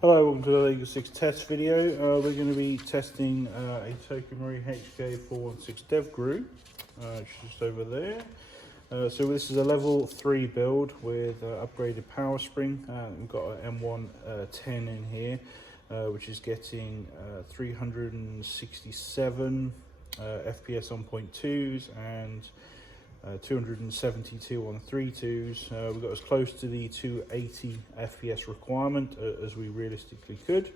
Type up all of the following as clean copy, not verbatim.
Hello, welcome to the EagleSix test video. We're going to be testing a Tokyo Marine HK 416 Devgru, just over there. So this is a level 3 build with upgraded power spring. We've got an M110 in here, which is getting 367 FPS on 0.2s and 272 on 3.2s. We got as close to the 280 FPS requirement as we realistically could.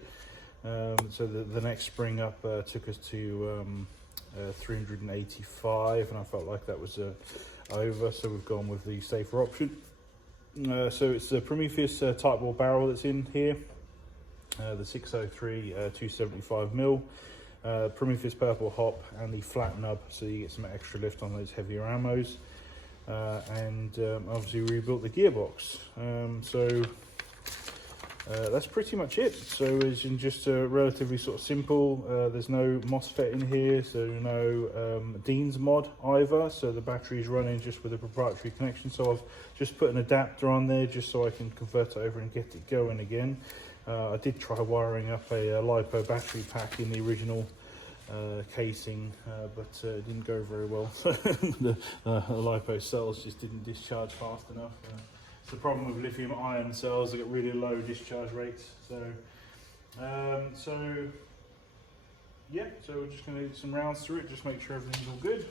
So the next spring up took us to 385, and I felt like that was over, so we've gone with the safer option. So it's the Prometheus Tight ball barrel that's in here, the 603 275mm. Prometheus purple hop and the flat nub, so you get some extra lift on those heavier ammos, and obviously we rebuilt the gearbox. So that's pretty much it. So it's just relatively sort of simple. There's no MOSFET in here, so no Dean's mod either, so the battery is running just with a proprietary connection. So I've just put an adapter on there just so I can convert it over and get it going again. I did try wiring up a Lipo battery pack in the original casing, but it didn't go very well. The Lipo cells just didn't discharge fast enough. It's the problem with lithium ion cells, they get really low discharge rates. So yeah, so we're just going to do some rounds through it, just make sure everything's all good.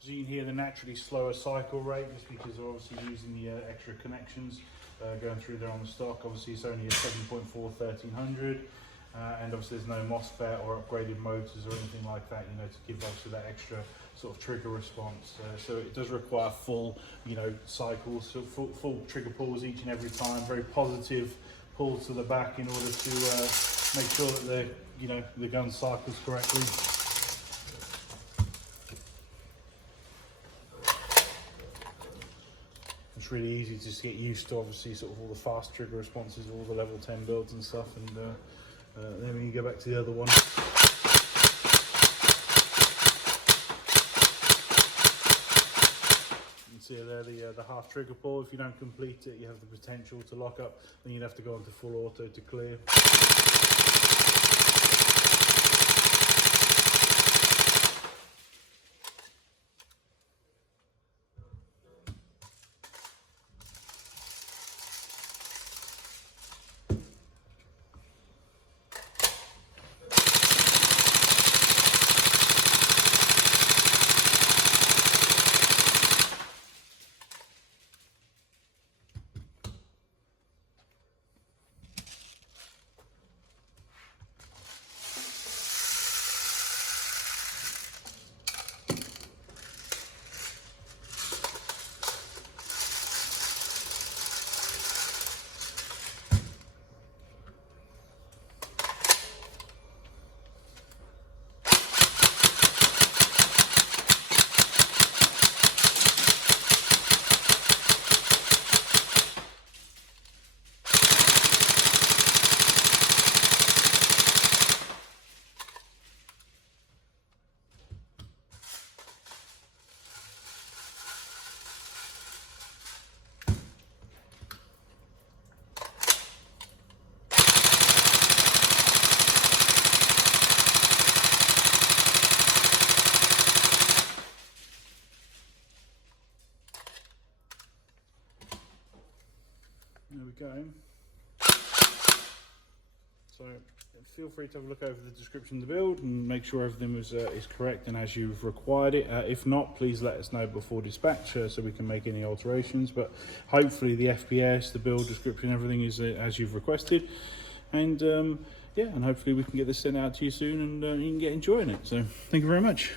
So you can hear the naturally slower cycle rate just because they're obviously using the extra connections going through there on the stock. Obviously it's only a 7.4 1300, and obviously there's no MOSFET or upgraded motors or anything like that, you know, to give obviously that extra sort of trigger response. So it does require full, you know, cycles, so full trigger pulls each and every time, very positive pulls to the back in order to make sure that the gun cycles correctly. It's really easy to just get used to, obviously, sort of all the fast trigger responses, all the level 10 builds and stuff, and then when you go back to the other one, you can see there the half trigger pull. If you don't complete it, you have the potential to lock up, then you'd have to go into full auto to clear. There we go. So feel free to have a look over the description of the build and make sure everything is correct and as you've required it. If not, please let us know before dispatch so we can make any alterations. But hopefully the FPS, the build description, everything is as you've requested. And yeah, and hopefully we can get this sent out to you soon and you can get enjoying it. So thank you very much.